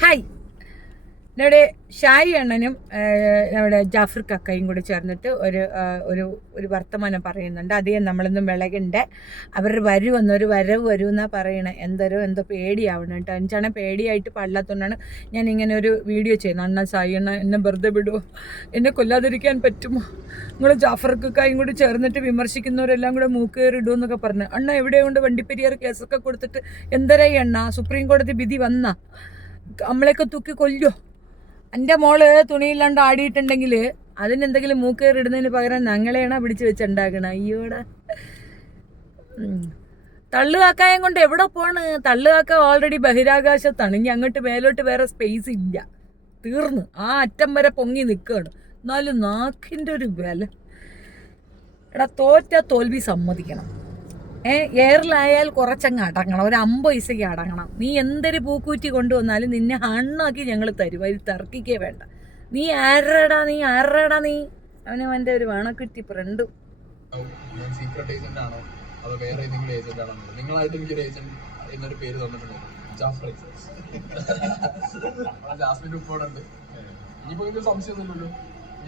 Hi. ഇവിടെ ഷായി അണ്ണനും നമ്മുടെ ജാഫർ കക്കയും കൂടി ചേർന്നിട്ട് ഒരു വർത്തമാനം പറയുന്നുണ്ട്. അധികം നമ്മളൊന്നും വിളകണ്ട. അവർ ഒരു വരവ് വരുമെന്നാണ് പറയണേ. എന്തോ പേടിയാവണം കേട്ടോ. എനിക്കാണെങ്കിൽ പേടിയായിട്ട് പാടില്ലാത്തതുകൊണ്ടാണ് ഞാൻ ഇങ്ങനെ ഒരു വീഡിയോ ചെയ്യുന്നത്. അണ്ണ ഷായി അണ്ണ എന്നെ വെറുതെ വിടുമോ, എന്നെ കൊല്ലാതിരിക്കാൻ പറ്റുമോ, നിങ്ങൾ ജാഫർ കക്കയും കൂടി ചേർന്നിട്ട് വിമർശിക്കുന്നവരെല്ലാം കൂടെ മൂക്കേറിടുമെന്നൊക്കെ പറഞ്ഞു. അണ്ണ എവിടെയുണ്ട് വണ്ടിപ്പെരിയാർ കേസൊക്കെ കൊടുത്തിട്ട് എന്തരായി അണ്ണ? സുപ്രീം കോടതി വിധി വന്ന നമ്മളെയൊക്കെ തൂക്കി കൊല്ലോ. എൻ്റെ മോള് തുണിയില്ലാണ്ട് ആടിയിട്ടുണ്ടെങ്കിൽ അതിനെന്തെങ്കിലും മൂക്കേറിടുന്നതിന് പകരം ഞങ്ങളെയാണോ പിടിച്ച് വെച്ചുണ്ടാക്കണ? അയ്യോടാ. തള്ളുകാക്കായം കൊണ്ട് എവിടെ പോണ്? തള്ളുകാക്ക ഓൾറെഡി ബഹിരാകാശത്താണ്. ഇനി അങ്ങോട്ട് മേലോട്ട് വേറെ സ്പേസ് ഇല്ല. തീർന്ന് ആ അറ്റം വരെ പൊങ്ങി നിൽക്കുകയാണ്. എന്നാലും നാക്കിൻ്റെ ഒരു വില. എടാ, തോൽവി സമ്മതിക്കണം. എയറിലായാൽ കുറച്ചങ്ങ് അടങ്ങണം. ഒരു 50 പൈസയ്ക്ക് അടങ്ങണം. നീ എന്തൊരു പൂക്കൂറ്റി കൊണ്ടുവന്നാലും നിന്നെ ഹണ്ണാക്കി ഞങ്ങൾ തരും. അതിൽ തർക്കിക്കേ വേണ്ട. നീ ആരടാ നീ അവൻ്റെ ഒരു വേണക്കുറ്റി ഫ്രണ്ടും. സംശയമൊന്നുമില്ലല്ലോ.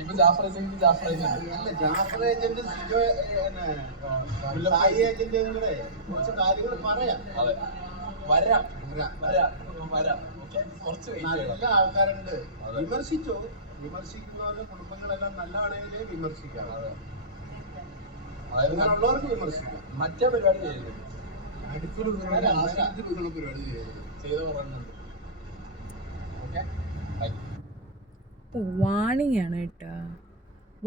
ഇപ്പൊ ജാഫർ ഏജന്റ് കുറച്ച് കാര്യങ്ങൾ പറയാം. അതെ, വരാം. കുറച്ച് നല്ല ആൾക്കാരുണ്ട്. വിമർശിക്കുന്നവരുടെ കുടുംബങ്ങളെല്ലാം നല്ലതാണെങ്കിലേ വിമർശിക്കാം. അങ്ങനെയുള്ളവർക്ക് വിമർശിക്കാം. മറ്റേ പരിപാടി ചെയ്യരുത്. പരിപാടി ചെയ്ത് പറയുന്നുണ്ട്. ഓക്കെ, വാണിംഗ് ആണ് കേട്ടോ.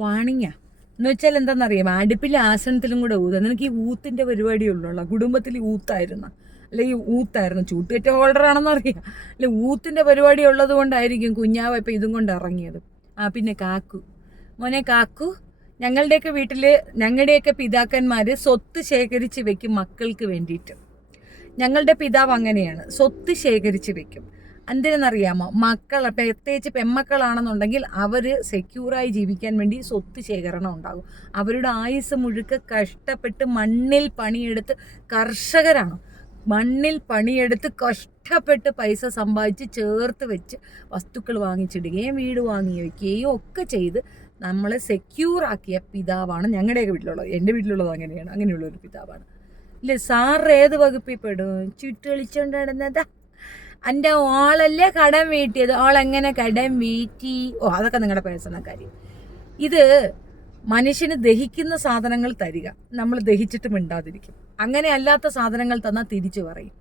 വാണിങ്ങാ എന്ന് വെച്ചാൽ എന്താണെന്നറിയാം, അടുപ്പിൽ ആസനത്തിലും കൂടെ ഊതാ. നിനക്ക് ഈ ഊത്തിൻ്റെ പരിപാടിയുള്ളൂ. കുടുംബത്തിൽ ഊത്തായിരുന്നു, അല്ലെങ്കിൽ ഊത്തായിരുന്നു. ചൂട്ടുകെറ്റ ഹോൾഡറാണെന്നറിയാം. അല്ലെ, ഊത്തിൻ്റെ പരിപാടി ഉള്ളത് കൊണ്ടായിരിക്കും കുഞ്ഞാവ ഇപ്പം ഇതും കൊണ്ട് ഇറങ്ങിയത്. പിന്നെ മോനെ കാക്കു, ഞങ്ങളുടെയൊക്കെ വീട്ടിൽ ഞങ്ങളുടെയൊക്കെ പിതാക്കന്മാർ സ്വത്ത് ശേഖരിച്ച് വെക്കും മക്കൾക്ക് വേണ്ടിയിട്ട്. ഞങ്ങളുടെ പിതാവ് അങ്ങനെയാണ്, സ്വത്ത് ശേഖരിച്ച് വെക്കും. എന്തിനെന്നറിയാമോ? മക്കൾ പ്രത്യേകിച്ച് പെമ്മക്കളാണെന്നുണ്ടെങ്കിൽ അവർ സെക്യൂറായി ജീവിക്കാൻ വേണ്ടി സ്വത്ത് ശേഖരണം ഉണ്ടാകും. അവരുടെ ആയുസ് മുഴുക്ക കഷ്ടപ്പെട്ട് മണ്ണിൽ പണിയെടുത്ത്, കർഷകരാണ്, മണ്ണിൽ പണിയെടുത്ത് കഷ്ടപ്പെട്ട് പൈസ സമ്പാദിച്ച് ചേർത്ത് വെച്ച് വസ്തുക്കൾ വാങ്ങിച്ചിടുകയും വീട് വാങ്ങി വയ്ക്കുകയും ഒക്കെ ചെയ്ത് നമ്മളെ സെക്യൂറാക്കിയ പിതാവാണ് ഞങ്ങളുടെയൊക്കെ വീട്ടിലുള്ളത്. എൻ്റെ വീട്ടിലുള്ളത് അങ്ങനെയുള്ളൊരു പിതാവാണ്. ഇല്ലേ, സാറ് ഏത് വകുപ്പിൽ പെടും? ചുറ്റ് കളിച്ചോണ്ട് നടന്നതാ. എൻ്റെ ഓളല്ലേ കടം വീട്ടിയത്. ഓളെങ്ങനെ കടം വീട്ടി? അതൊക്കെ നിങ്ങളുടെ പേഴ്സണൽ കാര്യം. ഇത് മനുഷ്യന് ദഹിക്കുന്ന സാധനങ്ങൾ തരിക, നമ്മൾ ദഹിച്ചിട്ട് മിണ്ടാതിരിക്കും. അങ്ങനെ അല്ലാത്ത സാധനങ്ങൾ തന്നാൽ തിരിച്ചു പറയും.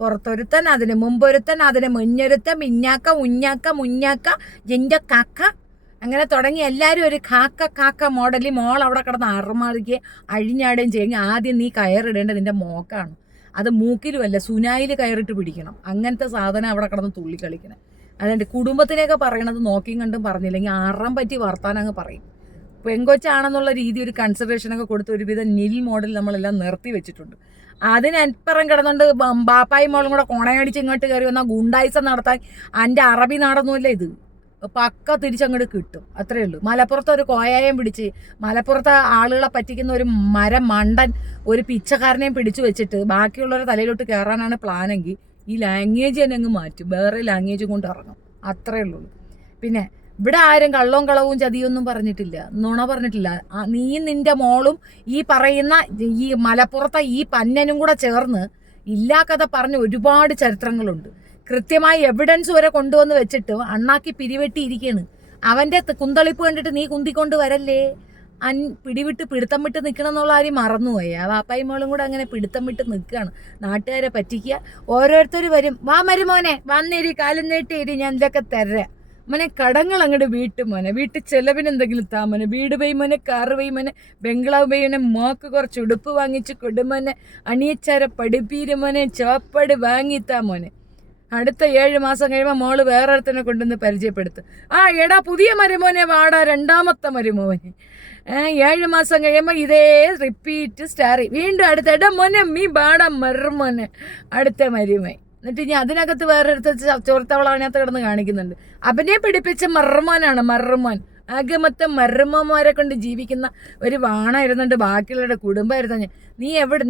പുറത്തൊരുത്തൻ, അതിന് മുമ്പൊരുത്തൻ, അതിന് മുന്നൊരുത്തൻ, മിന്നാക്ക മുഞ്ഞാക്ക എൻ്റെ കാക്ക, അങ്ങനെ തുടങ്ങി എല്ലാവരും ഒരു കാക്ക മോഡലിൽ മോൾ അവിടെ കിടന്ന് അറമാറുകയും അഴിഞ്ഞാടുകയും ചെയ്യുമെങ്കിൽ ആദ്യം നീ കയറിടേണ്ടത് നിൻ്റെ മോക്കാണ്. അത് മൂക്കിലുമല്ല, സുനായിൽ കയറിട്ട് പിടിക്കണം. അങ്ങനത്തെ സാധനം അവിടെ കിടന്ന് തുള്ളിക്കളിക്കണം. അതുകൊണ്ട് കുടുംബത്തിനെയൊക്കെ പറയണത് നോക്കിയും കണ്ടും പറഞ്ഞില്ലെങ്കിൽ അറം പറ്റി വർത്താനം അങ്ങ് പറയും. പെങ്കൊച്ചാണെന്നുള്ള രീതി ഒരു കൺസിഡറേഷനൊക്കെ കൊടുത്ത് ഒരുവിധം നിൽ മോഡൽ നമ്മളെല്ലാം നിർത്തി വെച്ചിട്ടുണ്ട്. അതിനപ്പുറം കിടന്നുകൊണ്ട് ബാപ്പായും മോളും കൂടെ കൊണയടിച്ച് ഇങ്ങോട്ട് കയറി വന്നാൽ ഗുണ്ടായിസം നടത്താൻ എൻ്റെ അറബി നാടൊന്നുമല്ല ഇത്. പക്ക തിരിച്ചങ്ങോട്ട് കിട്ടും, അത്രയേ ഉള്ളൂ. മലപ്പുറത്ത് ഒരു കോയായം പിടിച്ച്, മലപ്പുറത്തെ ആളുകളെ പറ്റിക്കുന്ന ഒരു മണ്ടൻ ഒരു പിച്ചക്കാരനെയും പിടിച്ചു വെച്ചിട്ട് ബാക്കിയുള്ളവരുടെ തലയിലോട്ട് കയറാനാണ് പ്ലാനെങ്കിൽ ഈ ലാംഗ്വേജ് തന്നെ അങ്ങ് മാറ്റും, വേറെ ലാംഗ്വേജ് കൊണ്ട് ഇറങ്ങും, അത്രയേ ഉള്ളൂ. പിന്നെ ഇവിടെ ആരും കള്ളവും കളവും ചതിയൊന്നും പറഞ്ഞിട്ടില്ല, നുണ പറഞ്ഞിട്ടില്ല. നീയും നിൻ്റെ മോളും ഈ പറയുന്ന ഈ മലപ്പുറത്തെ ഈ പന്നനും കൂടെ ചേർന്ന് ഇല്ലാ കഥ പറഞ്ഞ ഒരുപാട് ചരിത്രങ്ങളുണ്ട്. കൃത്യമായി എവിഡൻസ് വരെ കൊണ്ടുവന്ന് വെച്ചിട്ട് അണ്ണാക്കി പിരിവെട്ടിയിരിക്കുകയാണ്. അവൻ്റെ കുന്തളിപ്പ് കണ്ടിട്ട് നീ കുന്തിക്കൊണ്ട് വരല്ലേ. പിടിത്തം വിട്ട് നിൽക്കണം എന്നുള്ള കാര്യം മറന്നുപോയി. ആ വാപ്പായും മോളും കൂടെ അങ്ങനെ പിടുത്തം വിട്ട് നിൽക്കുകയാണ്, നാട്ടുകാരെ പറ്റിക്കുക. ഓരോരുത്തർ വരും, വാ മരുമോനെ വന്നേരി, കാലം നീട്ടേരി, ഞാൻ ഇതൊക്കെ തരാം മോനെ, കടങ്ങൾ അങ്ങോട്ട് മോനെ, വീട്ടിൽ ചെലവിന് എന്തെങ്കിലും താ മോനെ, വീട് പോയി മോനെ, കാറ് പോയി മോനെ, ബംഗ്ലാവ് പോയി മോനെ, മോക്ക് കുറച്ച് ഉടുപ്പ് വാങ്ങിച്ച് കൊടുമോനെ, അണിയച്ചാര പഠിപ്പീര് മോനെ, ചോപ്പാട് വാങ്ങിത്താ മോനെ. അടുത്ത 7 മാസം കഴിയുമ്പോൾ മോള് വേറെ ഒരുത്തനെ കൊണ്ടുവന്ന് പരിചയപ്പെടുത്തും. എടാ പുതിയ മരുമോനെ വാടാ, രണ്ടാമത്തെ മരുമോനെ. 7 മാസം കഴിയുമ്പോൾ ഇതേ റിപ്പീറ്റ് സ്റ്റാറി. വീണ്ടും അടുത്ത എടാ മോനെ മീ ബാടാ മരുമോനെ, അടുത്ത മരുമോൻ. എന്നിട്ട് ഇനി അതിനകത്ത് വേറെ അടുത്ത ചോർത്തവള അതിനകത്ത് കിടന്ന് കാണിക്കുന്നുണ്ട്. അവനെ പിടിപ്പിച്ച മറുമോൻ. ആകെ മൊത്തം മരുമന്മാരെ കൊണ്ട് ജീവിക്കുന്ന ഒരു വാണായിരുന്നുണ്ട് ബാക്കിയുള്ളവരുടെ കുടുംബമായിരുന്നു.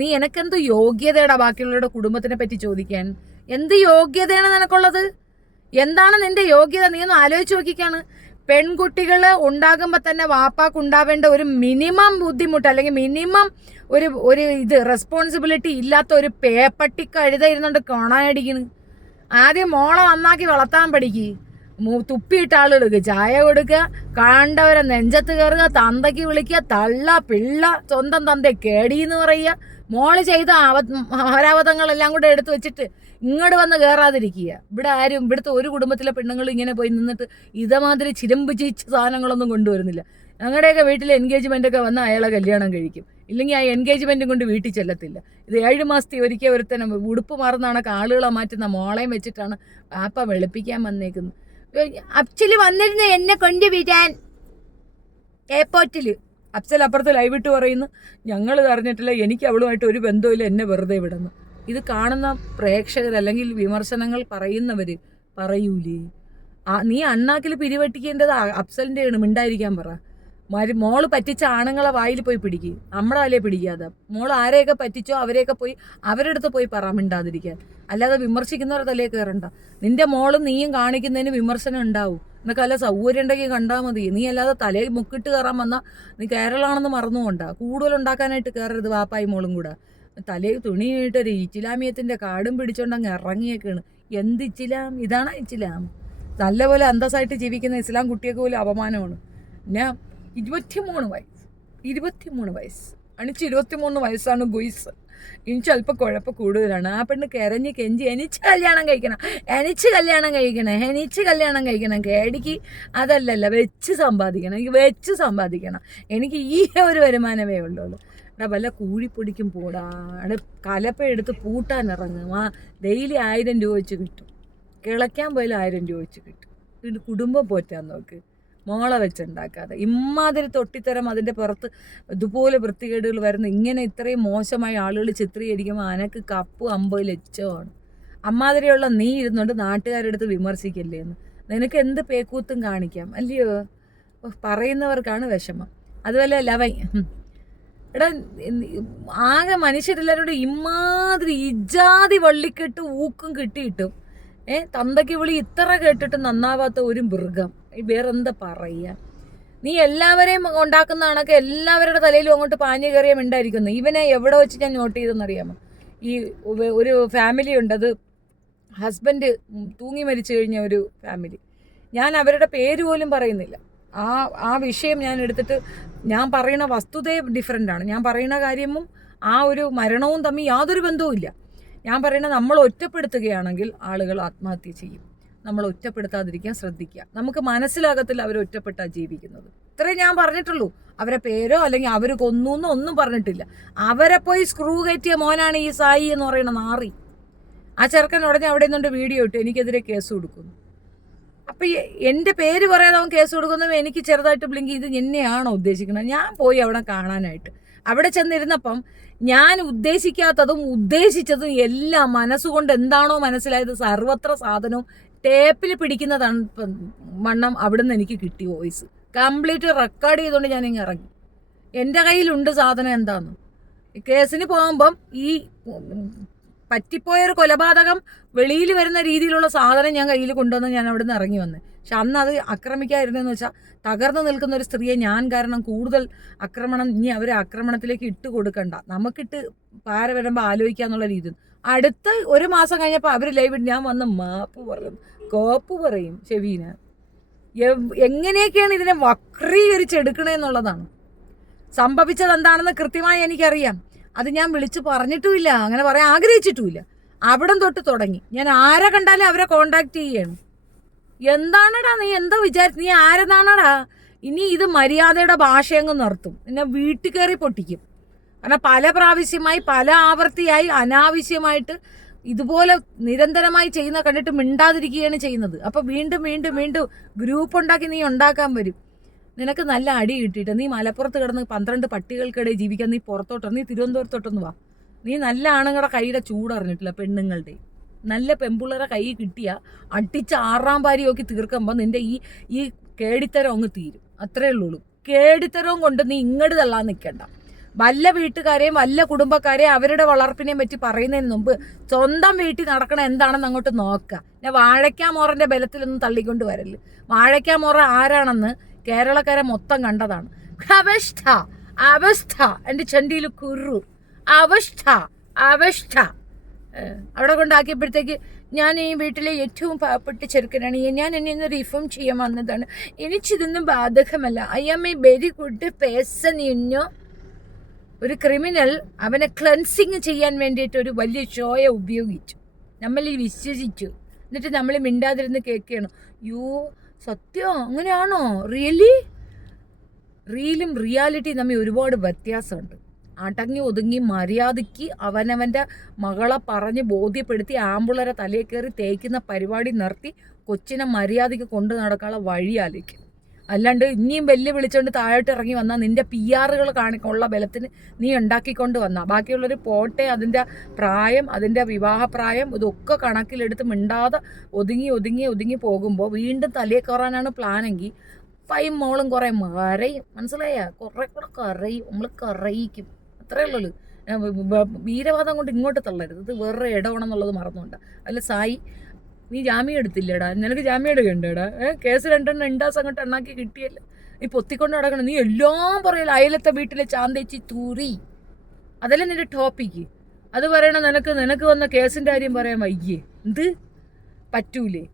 നീ എനക്കെന്ത് യോഗ്യതയുടെ ബാക്കിയുള്ളവരുടെ കുടുംബത്തിനെ പറ്റി ചോദിക്കാൻ? എന്ത് യോഗ്യതയാണ് നിനക്കുള്ളത്? എന്താണ് നിന്റെ യോഗ്യത? നീ ഒന്ന് ആലോചിച്ച് നോക്കിക്കാണ്. പെൺകുട്ടികൾ ഉണ്ടാകുമ്പോൾ തന്നെ വാപ്പാക്ക് ഉണ്ടാവേണ്ട ഒരു മിനിമം ബുദ്ധിമുട്ട് അല്ലെങ്കിൽ മിനിമം ഒരു ഇത് റെസ്പോൺസിബിലിറ്റി ഇല്ലാത്ത ഒരു പേപ്പട്ടി കഴുത ഇരുന്നുകൊണ്ട് കൊണാനടിക്കണ്. ആദ്യം മോളെ നന്നാക്കി വളർത്താൻ പഠിക്ക്. തുപ്പിയിട്ട ആളുകൾക്ക് ചായ കൊടുക്കുക, കണ്ടവരെ നെഞ്ചത്ത് കയറുക, തന്തയ്ക്ക് വിളിക്കുക, തള്ള പിള്ള, സ്വന്തം തന്തയെ കേടിയെന്ന് പറയുക. മോള് ചെയ്ത അപരാവധങ്ങളെല്ലാം കൂടെ എടുത്തു വെച്ചിട്ട് ഇങ്ങോട്ട് വന്ന് കയറാതിരിക്കുക. ഇവിടെ ആരും ഇവിടുത്തെ ഒരു കുടുംബത്തിലെ പെണ്ണുങ്ങൾ ഇങ്ങനെ പോയി നിന്നിട്ട് ഇതേമാതിരി ചിരമ്പ് ചീച്ച സാധനങ്ങളൊന്നും കൊണ്ടുവരുന്നില്ല. ഞങ്ങളുടെയൊക്കെ വീട്ടിൽ എൻഗേജ്മെൻ്റൊക്കെ വന്ന് അയാളെ കല്യാണം കഴിക്കും. ഇല്ലെങ്കിൽ ആ എൻഗേജ്മെൻറ്റും കൊണ്ട് വീട്ടിൽ ചെല്ലത്തില്ല. ഇത് 7 മാസത്തിൽ ഒരിക്കൽ ഒരുത്തനം ഉടുപ്പ് മാറുന്നതാണ് ആളുകളെ മാറ്റുന്ന മോളെയും വെച്ചിട്ടാണ് പാപ്പ വെളുപ്പിക്കാൻ വന്നേക്കുന്നത്. അഫ്സൽ വന്നിരുന്നു എന്നെ കൊണ്ടുവിടാൻ എയർപോർട്ടിൽ. അഫ്സൽ അപ്പുറത്ത് ലൈവിട്ട് പറയുന്നു ഞങ്ങൾ അറിഞ്ഞിട്ടില്ല, എനിക്ക് അവളുമായിട്ട് ഒരു ബന്ധവുമില്ല, എന്നെ വെറുതെ വിടുന്നു. ഇത് കാണുന്ന പ്രേക്ഷകർ അല്ലെങ്കിൽ വിമർശനങ്ങൾ പറയുന്നവർ പറയൂലേ, നീ അണ്ണാക്കിൽ പിരിവെട്ടിക്കേണ്ടത് അഫ്സലിൻ്റെ ആണ്, മിണ്ടായിരിക്കാൻ പറ. മോള് പറ്റിച്ച ആണുങ്ങളെ വായിൽ പോയി പിടിക്കുക, നമ്മുടെ വായിലേ പിടിക്കാതെ. മോൾ ആരെയൊക്കെ പറ്റിച്ചോ അവരെയൊക്കെ പോയി അവരുടെ അടുത്ത് പോയി പറ മിണ്ടാതിരിക്കാൻ. അല്ലാതെ വിമർശിക്കുന്നവരുടെ തലേ കയറണ്ട. നിന്റെ മോളും നീയും കാണിക്കുന്നതിന് വിമർശനം ഉണ്ടാവും. എന്നൊക്കെ അല്ല സൗകര്യം ഉണ്ടെങ്കിൽ കണ്ടാൽ മതി. നീ അല്ലാതെ തലയിൽ മുക്കിട്ട് കയറാൻ വന്നാൽ നീ കേരളമാണെന്ന് മറന്നുകൊണ്ടാ. കൂടുതലുണ്ടാക്കാനായിട്ട് കയറരുത് വാപ്പായി മോളും കൂടെ. തലയിൽ തുണിയിട്ടൊരു ഇച്ചിലാമിയത്തിൻ്റെ കാടും പിടിച്ചോണ്ടങ്ങ് ഇറങ്ങിയേക്കാണ്. എന്ത് ഇച്ചിലാം? ഇതാണ് ഇച്ചിലാം. നല്ലപോലെ അന്തസ്സായിട്ട് ജീവിക്കുന്ന ഇസ്ലാം കുട്ടിയൊക്കെ പോലും അപമാനമാണ്. പിന്നെ 23 വയസ്സ് അണിച്ച് 23 വയസ്സാണ് ഗുയിസ്. എനിക്ക് അല്പം കുഴപ്പം കൂടുതലാണ്. ആ പെണ്ണ് കരഞ്ഞ് കെഞ്ചി എനിക്ക് കല്യാണം കഴിക്കണം. കേടിക്ക് അതല്ലല്ല, വെച്ച് സമ്പാദിക്കണം. എനിക്ക് ഈ ഒരു വരുമാനമേ ഉള്ളൂ. വല്ല കൂഴിപ്പൊടിക്കും പോടാ, കലപ്പ എടുത്ത് പൂട്ടാൻ ഇറങ്ങും. ഡെയിലി 1000 രൂപ വെച്ച് കിട്ടും. കിളയ്ക്കാൻ പോയാലും 1000 രൂപ വെച്ച് കിട്ടും. ഇത് കുടുംബം പോറ്റാൻ നോക്ക്, മോളെ വെച്ചുണ്ടാക്കാതെ. ഇമ്മാതിരി തൊട്ടിത്തരം അതിൻ്റെ പുറത്ത് ഇതുപോലെ വൃത്തികേടുകൾ വരുന്ന ഇങ്ങനെ ഇത്രയും മോശമായ ആളുകൾ ചിത്രീകരിക്കുമ്പോൾ അനക്ക് കപ്പ് 50 ലക്ഷമാണ്. അമ്മാതിരിയുള്ള നീ ഇരുന്നുകൊണ്ട് നാട്ടുകാരെടുത്ത് വിമർശിക്കല്ലേ എന്ന്. നിനക്ക് എന്ത് പേക്കൂത്തും കാണിക്കാം അല്ലയോ? പറയുന്നവർക്കാണ് വിഷമം. അതുപോലെ ലവൻ എടാ, ആകെ മനുഷ്യരെല്ലാവരോടും ഇമാതിരി ഇജാതി വള്ളിക്കെട്ട് ഊക്കും കിട്ടിയിട്ടും തന്തയ്ക്ക് വിളി ഇത്ര കേട്ടിട്ട് നന്നാവാത്ത ഒരു മൃഗം. വേറെന്താ പറയുക? നീ എല്ലാവരെയും ഉണ്ടാക്കുന്ന കണക്ക് എല്ലാവരുടെ തലയിലും അങ്ങോട്ട് പാഞ്ഞു കയറിയ മിണ്ടായിരിക്കുന്നു. ഇവനെ എവിടെ വെച്ച് ഞാൻ നോട്ട് ചെയ്തെന്നറിയാമോ? ഈ ഒരു ഫാമിലി ഉണ്ട്, അത് ഹസ്ബൻഡ് തൂങ്ങി മരിച്ചു കഴിഞ്ഞ ഒരു ഫാമിലി. ഞാൻ അവരുടെ പേര് പോലും പറയുന്നില്ല. ആ വിഷയം ഞാൻ എടുത്തിട്ട് ഞാൻ പറയുന്ന വസ്തുതയെ ഡിഫറൻ്റാണ്. ഞാൻ പറയുന്ന കാര്യവും ആ ഒരു മരണവും തമ്മിൽ യാതൊരു ബന്ധവും ഇല്ല. ഞാൻ പറയുന്നത് നമ്മൾ ഒറ്റപ്പെടുത്തുകയാണെങ്കിൽ ആളുകൾ ആത്മഹത്യ ചെയ്യും. നമ്മൾ ഒറ്റപ്പെടുത്താതിരിക്കാൻ ശ്രദ്ധിക്കുക. നമുക്ക് മനസ്സിലാകത്തില്ല അവർ ഒറ്റപ്പെട്ടാണ് ജീവിക്കുന്നത്. ഇത്രേ ഞാൻ പറഞ്ഞിട്ടുള്ളൂ. അവരെ പേരോ അല്ലെങ്കിൽ അവർ കൊന്നൂന്നോ ഒന്നും പറഞ്ഞിട്ടില്ല. അവരെ പോയി സ്ക്രൂ കയറ്റിയ മോനാണ് ഈ സായി എന്ന് പറയുന്ന നാറി. ആ ചെറുക്കൻ ഉടനെ അവിടെ നിന്നുകൊണ്ട് വീഡിയോ ഇട്ടു എനിക്കെതിരെ കേസ് കൊടുക്കുന്നു. അപ്പം എൻ്റെ പേര് പറയാതെ അവൻ കേസ് കൊടുക്കുന്നപ്പോൾ എനിക്ക് ചെറുതായിട്ട് ബ്ലിങ്ക് ചെയ്ത് എന്നെയാണോ ഉദ്ദേശിക്കുന്നത്? ഞാൻ പോയി അവിടെ കാണാനായിട്ട് അവിടെ ചെന്നിരുന്നപ്പം ഞാൻ ഉദ്ദേശിക്കാത്തതും ഉദ്ദേശിച്ചതും എല്ലാം മനസ്സുകൊണ്ട് എന്താണോ മനസ്സിലായത് സർവത്ര സാധനവും ടേപ്പിൽ പിടിക്കുന്നതാണ് വണ്ണം അവിടുന്ന് എനിക്ക് കിട്ടി. വോയിസ് കംപ്ലീറ്റ് റെക്കോർഡ് ചെയ്തുകൊണ്ട് ഞാൻ ഇങ്ങനെ ഇറങ്ങി. എൻ്റെ കയ്യിലുണ്ട് സാധനം എന്താന്ന്. കേസിന് പോകുമ്പം ഈ പറ്റിപ്പോയൊരു കൊലപാതകം വെളിയിൽ വരുന്ന രീതിയിലുള്ള സാധനം ഞാൻ കയ്യിൽ കൊണ്ടുവന്ന് ഞാൻ അവിടെ നിന്ന് ഇറങ്ങി വന്നത്. പക്ഷെ അന്ന് അത് ആക്രമിക്കാതിരുന്നെന്ന് വെച്ചാൽ തകർന്നു നിൽക്കുന്ന ഒരു സ്ത്രീയെ ഞാൻ കാരണം കൂടുതൽ ആക്രമണം ഇനി അവരെ ആക്രമണത്തിലേക്ക് ഇട്ട് കൊടുക്കണ്ട, നമുക്കിട്ട് പാര വരുമ്പോൾ ആലോചിക്കാന്നുള്ള രീതി. അടുത്ത 1 മാസം കഴിഞ്ഞപ്പോൾ അവർ ലൈവ് ഞാൻ വന്ന് മാപ്പ് പറയും, കോപ്പ് പറയും ഷെവീന്. എങ്ങനെയൊക്കെയാണ് ഇതിനെ വക്രീകരിച്ചെടുക്കണേന്നുള്ളതാണ്. സംഭവിച്ചത് എന്താണെന്ന് കൃത്യമായി എനിക്കറിയാം. അത് ഞാൻ വിളിച്ച് പറഞ്ഞിട്ടുമില്ല, അങ്ങനെ പറയാൻ ആഗ്രഹിച്ചിട്ടുമില്ല. അവിടം തൊട്ട് തുടങ്ങി ഞാൻ ആരെ കണ്ടാലും അവരെ കോണ്ടാക്ട് ചെയ്യണം. എന്താണടാ നീ എന്താ വിചാരിച്ചു? നീ ആരെന്നാണടാ? ഇനി ഇത് മര്യാദയുടെ ഭാഷയങ്ങ് നിർത്തും, നിന്നെ വീട്ടിൽ കയറി പൊട്ടിക്കും. കാരണം പല പ്രാവശ്യമായി പല ആവർത്തിയായി അനാവശ്യമായിട്ട് ഇതുപോലെ നിരന്തരമായി ചെയ്യുന്ന കണ്ടിട്ട് മിണ്ടാതിരിക്കുകയാണ് ചെയ്യുന്നത്. അപ്പോൾ വീണ്ടും വീണ്ടും വീണ്ടും ഗ്രൂപ്പ് ഉണ്ടാക്കി നീ ഉണ്ടാക്കാൻ വരും. നിനക്ക് നല്ല അടി കിട്ടിയിട്ട് നീ മലപ്പുറത്ത് കിടന്ന് 12 പട്ടികൾക്കിടയിൽ ജീവിക്കാൻ നീ പുറത്തോട്ട്, നീ തിരുവനന്തപുരത്തോട്ടൊന്ന് വാ. നീ നല്ല ആണുങ്ങളുടെ കൈയുടെ ചൂടറിഞ്ഞിട്ടില്ല, പെണ്ണുങ്ങളുടെ നല്ല പെമ്പിള്ളേരെ കൈ കിട്ടിയ അടിച്ച് 6ാം പാരി നോക്കി തീർക്കുമ്പോൾ നിന്റെ ഈ കേടിത്തരം അങ്ങ് തീരും. അത്രേ ഉള്ളൂ. കേടിത്തരവും കൊണ്ട് നീ ഇങ്ങോട്ട് തള്ളാൻ നിൽക്കണ്ട. വല്ല വീട്ടുകാരെയും വല്ല കുടുംബക്കാരെയും അവരുടെ വളർപ്പിനെയും പറ്റി പറയുന്നതിന് മുമ്പ് സ്വന്തം വീട്ടിൽ നടക്കണ എന്താണെന്ന് അങ്ങോട്ട് നോക്കുക. ഞാൻ വാഴയ്ക്കാമോറൻ്റെ ബലത്തിലൊന്നും തള്ളിക്കൊണ്ട് വരല്. വാഴയ്ക്കാമോറ ആരാണെന്ന് കേരളക്കാരെ മൊത്തം കണ്ടതാണ്. അവസ്ഥ അവസ്ഥ എൻ്റെ ചണ്ടിയിൽ കുരു അവസ്ഥ അവസ്ഥ അവിടെ കൊണ്ടാക്കിയപ്പോഴത്തേക്ക് ഞാൻ ഈ വീട്ടിലെ ഏറ്റവും പാവപ്പെട്ട ചെറുക്കനാണ്, ഞാൻ എന്നെ ഇന്ന് റിഫോം ചെയ്യാൻ വന്നതാണ്, എനിക്കിതൊന്നും ബാധകമല്ല, I am a very good person you know. ഒരു ക്രിമിനൽ അവനെ ക്ലൻസിങ് ചെയ്യാൻ വേണ്ടിയിട്ട് ഒരു വലിയ ഷോയെ ഉപയോഗിച്ചു, നമ്മളിൽ വിശ്വസിച്ചു, എന്നിട്ട് നമ്മൾ മിണ്ടാതിരുന്ന് കേൾക്കുകയാണ്. യോ സത്യം അങ്ങനെയാണോ? റിയലി? റീലും റിയാലിറ്റിയും തമ്മിൽ ഒരുപാട് വ്യത്യാസമുണ്ട്. അടങ്ങി ഒതുങ്ങി മര്യാദയ്ക്ക് അവനവൻ്റെ മകളെ പറഞ്ഞ് ബോധ്യപ്പെടുത്തി ആമ്പിളരെ തലയിൽ കയറി തേക്കുന്ന പരിപാടി നിർത്തി കൊച്ചിനെ മര്യാദയ്ക്ക് കൊണ്ടു നടക്കാനുള്ള വഴി ആലോചിക്കും. അല്ലാണ്ട് ഇനിയും വെല്ലു വിളിച്ചുകൊണ്ട് താഴോട്ട് ഇറങ്ങി വന്നാൽ നിൻ്റെ PR കാണിക്കുള്ള ബലത്തിന് നീ ഉണ്ടാക്കിക്കൊണ്ട് വന്നാൽ ബാക്കിയുള്ളൊരു പോട്ടെ. അതിൻ്റെ പ്രായം, അതിൻ്റെ വിവാഹപ്രായം ഇതൊക്കെ കണക്കിലെടുത്ത് മിണ്ടാതെ ഒതുങ്ങി ഒതുങ്ങി ഒതുങ്ങി പോകുമ്പോൾ വീണ്ടും തലയിൽ കയറാനാണ് പ്ലാനെങ്കിൽ പൈയും മോളും കുറേ കരയും. മനസ്സിലായ? കുറേ കൂടെ കരയും, നമ്മൾ കരയിക്കും, അത്രേ ഉള്ളൂ. വീരവാദം കൊണ്ട് ഇങ്ങോട്ട് തള്ളരുത്, ഇത് വേറെ ഇടവണമെന്നുള്ളത് മറന്നുകൊണ്ട്. അല്ല സായി നീ ജാമ്യം എടുത്തില്ലേടാ, നിനക്ക് ജാമ്യം എടുക്കണ്ടേടാ, കേസ് 2 ഇണ്ടാസ് അങ്ങോട്ട് എണ്ണാക്കി കിട്ടിയല്ലേ, നീ പൊത്തിക്കൊണ്ട് നടക്കണം. നീ എല്ലാം പറയല അയലത്തെ വീട്ടിലെ ചാന്തേച്ചി തൂറി, അതല്ലേ നിന്റെ ടോപ്പിക്ക്. അത് പറയണ നിനക്ക് വന്ന കേസിൻ്റെ കാര്യം പറയാൻ വയ്യേ? എന്ത് പറ്റൂലേ?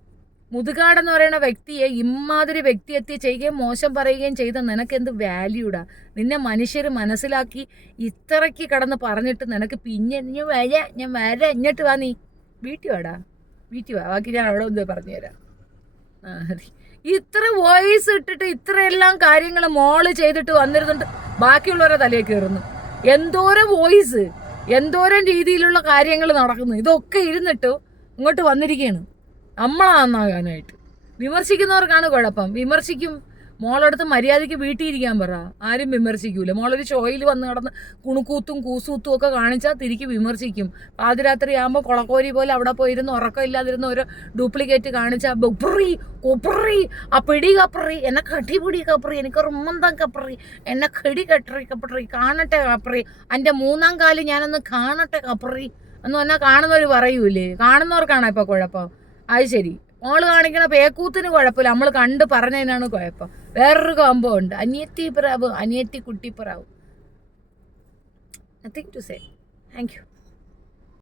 മുതുകാടെന്ന് പറയുന്ന വ്യക്തിയെ ഇമ്മാതിരി വ്യക്തിയെത്തി ചെയ്യുകയും മോശം പറയുകയും ചെയ്ത നിനക്കെന്ത് വാല്യൂടാ? നിന്നെ മനുഷ്യർ മനസ്സിലാക്കി ഇത്രയ്ക്ക് കടന്ന് പറഞ്ഞിട്ട് നിനക്ക് പിന്നെ ഞാൻ വരാം ഇങ്ങോട്ട് വാ, നീ വീട്ടിൽ വാടാ, വീട്ടിൽ വാ, ബാക്കി ഞാൻ അവിടെ ഒന്ന് പറഞ്ഞുതരാം. ഇത്ര വോയിസ് ഇട്ടിട്ട് ഇത്രയെല്ലാം കാര്യങ്ങൾ മോള് ചെയ്തിട്ട് വന്നിരുന്നുണ്ട് ബാക്കിയുള്ളവരെ തലയിൽ കയറുന്നു. എന്തോരം വോയിസ്, എന്തോരം രീതിയിലുള്ള കാര്യങ്ങൾ നടക്കുന്നു. ഇതൊക്കെ ഇരുന്നിട്ട് ഇങ്ങോട്ട് വന്നിരിക്കുകയാണ് നമ്മളാന്നാകാനായിട്ട്. വിമർശിക്കുന്നവർക്കാണ് കുഴപ്പം. വിമർശിക്കും. മോളടുത്ത് മര്യാദയ്ക്ക് വീട്ടിലിരിക്കാൻ പറ, ആരും വിമർശിക്കൂല. മോളൊരു ഷോയിൽ വന്ന് കിടന്ന് കുണുക്കൂത്തും കൂസൂത്തും ഒക്കെ കാണിച്ചാൽ തിരിക്ക് വിമർശിക്കും. പാതിരാത്രി ആകുമ്പോൾ കൊളക്കോരി പോലെ അവിടെ പോയിരുന്ന് ഉറക്കമില്ലാതിരുന്ന ഓരോ ഡ്യൂപ്ലിക്കേറ്റ് കാണിച്ചാൽ കൊപ്പറി കൊപ്പറി, ആ പിടി കപ്പറി, എന്നെ കടിപിടി കപ്പറി, എനിക്ക് റുമ്മന്തം കപ്പറി, എന്നെ കടി കട്ടറി കപ്പറി, കാണട്ടെ കപ്പറി, എൻ്റെ 3ാം കാല് ഞാനൊന്ന് കാണട്ടെ കപ്പറി എന്ന് പറഞ്ഞാൽ കാണുന്നവർ പറയൂലേ? കാണുന്നവർക്കാണോ ഇപ്പോൾ കുഴപ്പം? അത് ശരി, മോള് കാണിക്കണ പേക്കൂത്തിന് കുഴപ്പമില്ല, നമ്മൾ കണ്ട് പറഞ്ഞതിനാണ് കുഴപ്പം. വേറൊരു സംഭവം ഉണ്ട്, അനിയത്തി പ്രാവ്, അനിയത്തി കുട്ടി പ്രാവ്. Nothing to say. Thank U.